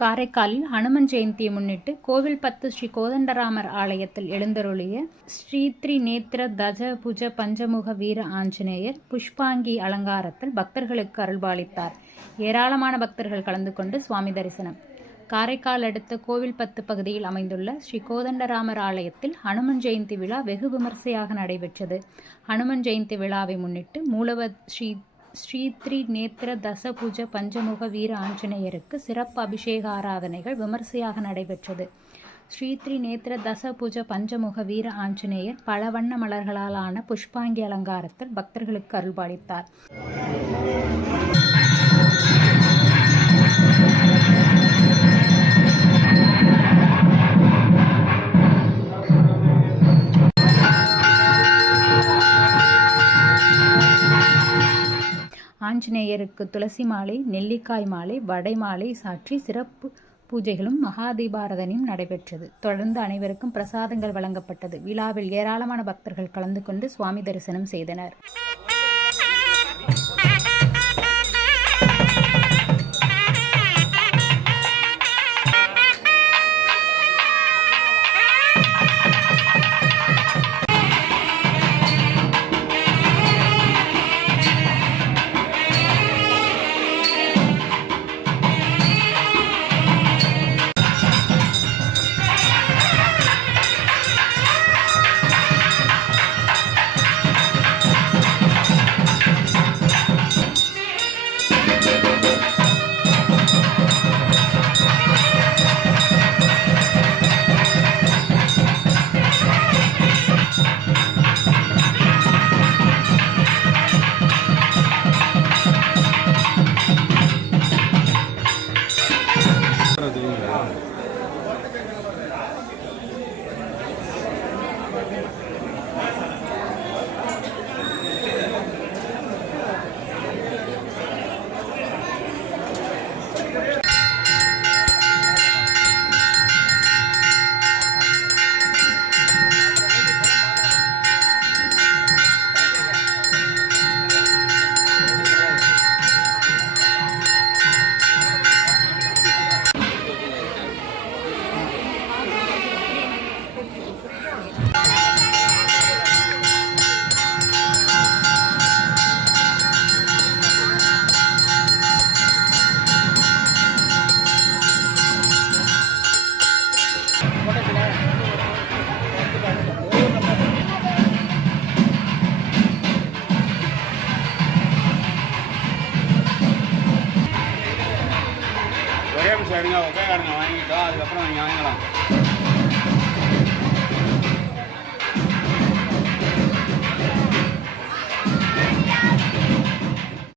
காரைக்காலில் ஹனுமன் ஜெயந்தியை முன்னிட்டு கோவில்பத்து ஸ்ரீ கோதண்டராமர் ஆலயத்தில் எழுந்தருளிய ஸ்ரீ திரிநேத்திர தசபுஜ பஞ்சமுக வீர ஆஞ்சநேயர் புஷ்பாங்கி அலங்காரத்தில் பக்தர்களுக்கு அருள்பாலித்தார். ஏராளமான பக்தர்கள் கலந்து கொண்டு சுவாமி தரிசனம். காரைக்கால் அடுத்த கோவில்பத்து பகுதியில் அமைந்துள்ள ஸ்ரீ கோதண்டராமர் ஆலயத்தில் ஹனுமன் ஜெயந்தி விழா வெகு விமர்சையாக நடைபெற்றது. ஹனுமன் ஜெயந்தி விழாவை முன்னிட்டு மூலவர் ஸ்ரீ திரிநேத்திர தசபுஜ பஞ்சமுக வீர ஆஞ்சநேயருக்கு சிறப்பு அபிஷேக ஆராதனைகள் விமர்சையாக நடைபெற்றது. ஸ்ரீ திரிநேத்திர தசபுஜ பஞ்சமுக வீர ஆஞ்சநேயர் பல வண்ண மலர்களால் ஆன புஷ்பாங்கி அலங்காரத்தில் பக்தர்களுக்கு அருள்பாலித்தார். ஆஞ்சநேயருக்கு துளசி மாலை, நெல்லிக்காய் மாலை, வடை மாலை சாற்றி சிறப்பு பூஜைகளும் மகாதீபாரதனையும் நடைபெற்றது. தொடர்ந்து அனைவருக்கும் பிரசாதங்கள் வழங்கப்பட்டது. விழாவில் ஏராளமான பக்தர்கள் கலந்து கொண்டு சுவாமி தரிசனம் செய்தனர். ஒரே நிமிஷம் எடுங்க, ஒகே கார்டுங்க வாங்கிட்டோம், அதுக்கப்புறம் நீங்கள் வாங்கலாம்.